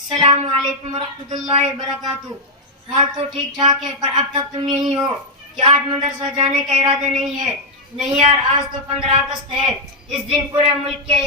السلام علیکم ورحمۃ اللہ وبرکاتہ۔ حال تو ٹھیک ٹھاک ہے، پر اب تک تم یہی ہو کہ آج مدرسہ جانے کا ارادہ نہیں ہے۔ نہیں یار، آج تو 15 اگست ہے۔ اس دن پورے ملک کے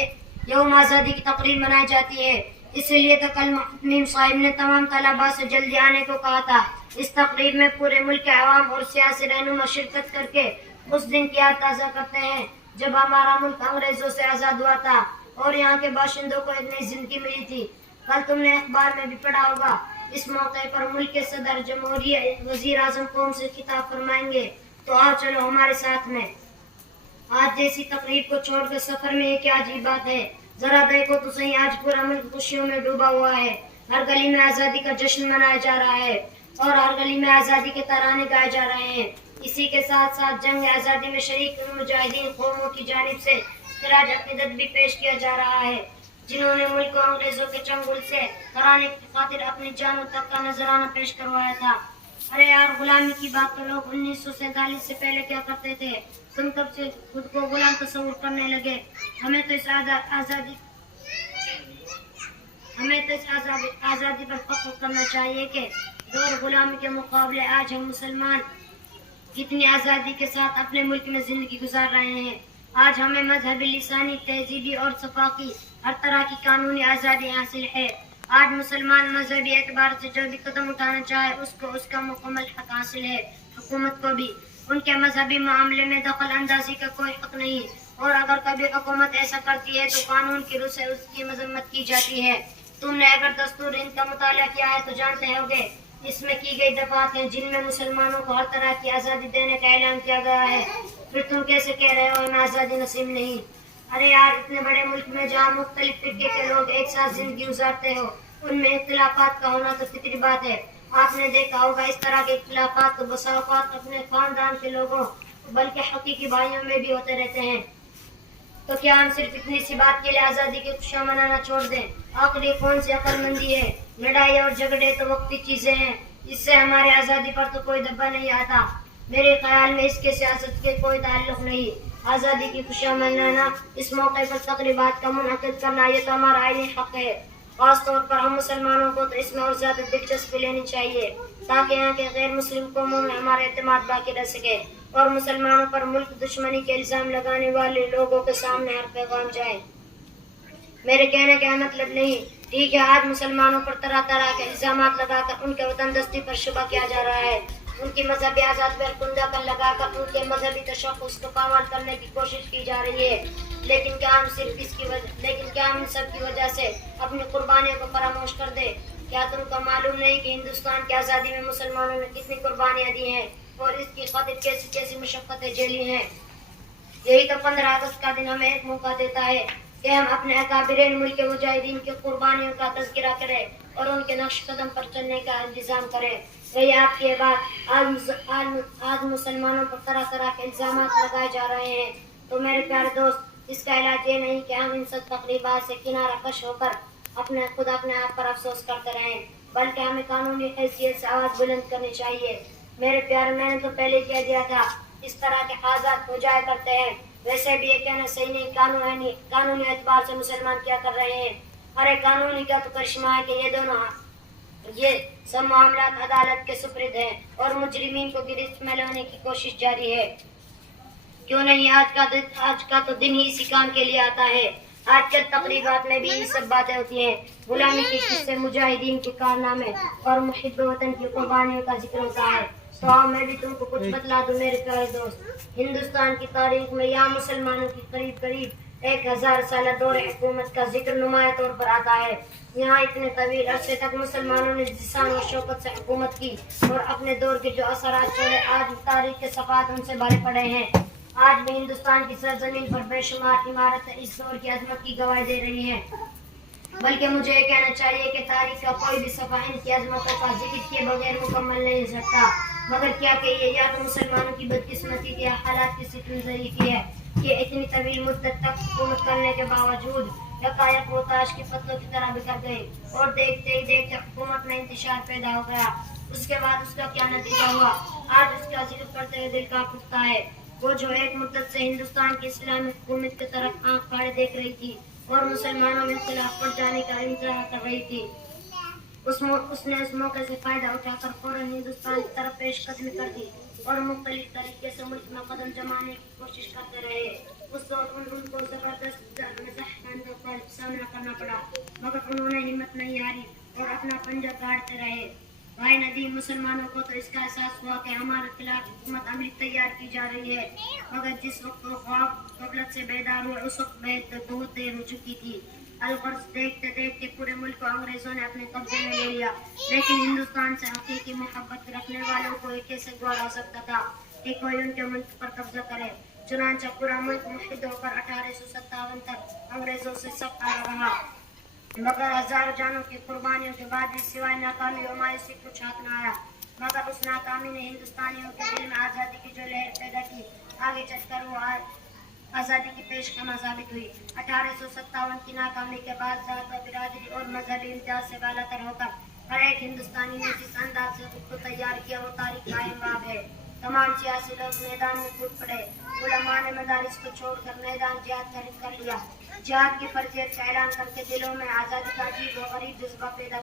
یوم آزادی کی تقریب منائی جاتی ہے۔ اسی لیے تو کل میم صاحب نے تمام طلباء سے جلدی آنے کو کہا تھا۔ اس تقریب میں پورے ملک کے عوام اور سیاسی رہنما شرکت کر کے اس دن کی یاد تازہ کرتے ہیں جب ہمارا ملک انگریزوں سے آزاد ہوا تھا اور یہاں کے باشندوں کو ایک نئی زندگی ملی تھی۔ کل تم نے اخبار میں بھی پڑھا ہوگا، اس موقع پر ملک کے صدر جمہوریہ وزیر اعظم قوم سے خطاب فرمائیں گے۔ تو آؤ چلو ہمارے ساتھ میں۔ آج جیسی تقریب کو چھوڑ کر سفر میں یہ کیا عجیب بات ہے۔ ذرا دیکھو تو صحیح، آج پورا ملک خوشیوں میں ڈوبا ہوا ہے۔ ہر گلی میں آزادی کا جشن منایا جا رہا ہے اور ہر گلی میں آزادی کے ترانے گائے جا رہے ہیں۔ اسی کے ساتھ ساتھ جنگ آزادی میں شریک مجاہدین قوموں کی جانب سے خراج عقیدت بھی پیش کیا جا رہا ہے، جنہوں نے ملک کو انگریزوں کے چنگل سے کرانے کی خاطر اپنی جانوں تک کا نذرانہ پیش کروایا تھا۔ ارے یار، غلامی کی بات تو لوگ 1947 سے پہلے کیا کرتے تھے؟ تم کب سے خود کو غلام تصور کرنے لگے؟ ہمیں تو اس آزادی پر فخر کرنا چاہیے کہ دور غلامی کے مقابلے آج ہم مسلمان کتنی آزادی کے ساتھ اپنے ملک میں زندگی گزار رہے ہیں۔ آج ہمیں مذہبی، لسانی، تہذیبی اور ثقافتی ہر طرح کی قانونی آزادی حاصل ہے۔ آج مسلمان مذہبی اعتبار سے جو بھی قدم اٹھانا چاہے اس کو اس کا مکمل حق حاصل ہے۔ حکومت کو بھی ان کے مذہبی معاملے میں دخل اندازی کا کوئی حق نہیں، اور اگر کبھی حکومت ایسا کرتی ہے تو قانون کی روح سے اس کی مذمت کی جاتی ہے۔ تم نے اگر دستور ہند کا مطالعہ کیا ہے تو جانتے ہوگے اس میں کی گئی دفعات ہیں جن میں مسلمانوں کو ہر طرح کی آزادی دینے کا اعلان کیا گیا ہے۔ پھر تم کیسے کہہ رہے ہو ہمیں آزادی نصیب نہیں؟ ارے یار، اتنے بڑے ملک میں جہاں مختلف فرقے کے لوگ ایک ساتھ زندگی گزارتے ہو، ان میں اختلافات کا ہونا تو فطری بات ہے۔ آپ نے دیکھا ہوگا اس طرح کے اختلافات تو بسا اوقات اپنے خاندان کے لوگوں بلکہ حقیقی بھائیوں میں بھی ہوتے رہتے ہیں۔ تو کیا ہم صرف اتنی سی بات کے لیے آزادی کی خوشیاں منانا چھوڑ دیں؟ آخر یہ کون سی عقل مندی ہے؟ لڑائی اور جھگڑے تو وقتی چیزیں ہیں، اس سے ہماری آزادی پر تو کوئی دبا نہیں آتا۔ میرے خیال میں اس کے سیاست کے کوئی تعلق نہیں۔ آزادی کی خوشیاں منانا، اس موقع پر تقریبات کا منعقد کرنا، یہ تو ہمارا آئینی حق ہے۔ خاص طور پر ہم مسلمانوں کو تو اس میں اور زیادہ دلچسپی لینی چاہیے تاکہ یہاں کے غیر مسلم قوموں میں ہمارا اعتماد باقی رہ سکے اور مسلمانوں پر ملک دشمنی کے الزام لگانے والے لوگوں کے سامنے ہر پیغام جائے۔ میرے کہنے کا مطلب نہیں، ٹھیک ہے، آج مسلمانوں پر طرح طرح کے الزامات لگا کر ان کے وطن دستی پر شبہ کیا جا رہا ہے، ان کی مذہبی آزادی پر کندا لگا کر ان کے مذہبی تشخص کو پامال کرنے کی کوشش کی جا رہی ہے، لیکن کیا ہم ان سب کی وجہ سے اپنی قربانیوں کو فراموش کر دیں؟ کیا تم کو معلوم نہیں کہ ہندوستان کی آزادی میں مسلمانوں نے کتنی قربانیاں دی ہیں اور اس کی خاطر کیسی کیسی مشقتیں جھیلی ہیں؟ یہی تو 15 اگست کا دن ہمیں ایک موقع دیتا ہے کہ ہم اپنے اکابرین ملک کے مجاہدین کی قربانیوں کا تذکرہ کریں اور ان کے نقش قدم پر چلنے کا انتظام کریں۔ وہی آپ کی بات، آج مسلمانوں پر طرح طرح کے الزامات لگائے جا رہے ہیں۔ تو میرے پیارے دوست، اس کا علاج یہ نہیں کہ ہم ان سب تقریبات سے کنارہ کش ہو کر اپنے آپ پر افسوس کرتے رہیں، بلکہ ہمیں قانونی حیثیت سے آواز بلند کرنی چاہیے۔ میرے پیارے، میں نے تو پہلے کہہ دیا تھا، اس طرح کے حادثات ہو جایا کرتے ہیں۔ ویسے بھی یہ کہنا صحیح نہیں، قانونی اعتبار سے مسلمان کیا کر رہے ہیں؟ ارے قانونی کا تو کرشمہ ہے کہ یہ سب معاملات عدالت کے سپرد ہیں اور مجرمین کو گرفت میں لانے کی کوشش جاری ہے۔ کیوں نہیں، آج کا تو دن ہی اسی کام کے لیے آتا ہے۔ آج کل تقریبات میں بھی یہ سب باتیں ہوتی ہیں، غلامی کے قصے، مجاہدین کے کارنامے اور محب وطن کی قربانیوں کا ذکر ہوتا ہے۔ تو آؤ میں بھی تم کو کچھ بتلا دوں میرے پیارے دوست۔ ہندوستان کی تاریخ میں یہاں مسلمانوں کی قریب 1000 سالہ دور حکومت کا ذکر نمایاں طور پر آتا ہے۔ یہاں اتنے طویل عرصے تک مسلمانوں نے لسان و شوکت سے حکومت کی اور اپنے دور کے جو اثرات چھوڑے، آج تاریخ کے صفحات ان سے بھرے پڑے ہیں۔ آج بھی ہندوستان کی سرزمین پر بے شمار عمارتیں اس دور کی عظمت کی گواہی دے رہی ہیں، بلکہ مجھے یہ کہنا چاہیے کہ تاریخ کا کوئی بھی صفحہ ان کی عظمتوں کا ذکر کیے بغیر مکمل نہیں ہو سکتا۔ مگر کیا کہیے، یا تو مسلمانوں کی بدقسمتی یا حالات کی ستم ضعیفی ہے کہ اتنی طویل مدت تک حکومت کرنے کے باوجود یکایک وہ تاش کے پتوں کی طرح بکھر گئی اور دیکھتے ہی دیکھتے حکومت میں انتشار پیدا ہو گیا۔ اس کے بعد اس کا کیا نتیجہ ہوا، آج اس کا ذکر کرتے ہوئے دل کانپ اٹھتا ہے۔ وہ جو ایک مدت سے ہندوستان کی اسلامی حکومت کی طرف آنکھ پھاڑے دیکھ رہی تھی اور مسلمانوں میں اختلاف پڑ جانے کا انتظار کر رہی تھی، اس نے اس موقع سے فائدہ اٹھا کر فوراً ہندوستان کی طرف پیش قدمی کر دی اور مختلف طریقے سے ملک میں قدم جمانے کی کوشش کرتے رہے. اس دور ان کو زبردست مزاحمتوں کا سامنا کرنا پڑا مگر انہوں نے ہمت نہیں ہاری اور اپنا پنجہ گاڑتے رہے. بھائی ندیم، مسلمانوں کو تو اس کا احساس ہوا کہ ہمارے خلاف حکومت عملی تیار کی جا رہی ہے، مگر جس وقت وہ خواب غفلت سے بیدار ہوئے اس وقت بہت دیر ہو چکی تھی. الغرض دیکھتے دیکھتے پورے ملک کو انگریزوں نے اپنے قبضے میں لے لیا. لیکن ہندوستان سے حقیقی محبت رکھنے والوں کو یہ کیسے گوارا ہو سکتا تھا کہ کوئی ان کے ملک پر قبضہ کرے. چنانچہ پورا ملک متحد ہو کر 1857 تک انگریزوں سے سخت آڑا رہا، مگر ہزاروں جانوں کی قربانیوں کے بعد بھی سوائے ناکامی اور مایوسی کچھ ہاتھ نہ آیا. مگر اس ناکامی نے ہندوستانیوں کے دل میں آزادی کی جو لہر پیدا کی، آگے چل کر وہ آزادی کی پیش خدمت ثابت ہوئی. 1857 کی ناکامی کے بعد ذات و برادری اور مذہبی امتیاز سے بالا تر ہو کر ہر ایک ہندوستانی نے جس انداز سے خود کو تیار کیا وہ تاریخ قائم باب ہے. تمام سیاسی لوگ میدان میں کود پڑے. علماء نے مدارس کو چھوڑ کر میدان جہاد کر لیا. جہاد کی فرضیت کا اعلان کر کے دلوں میں آزادی کا عجیب و غریب جذبہ پیدا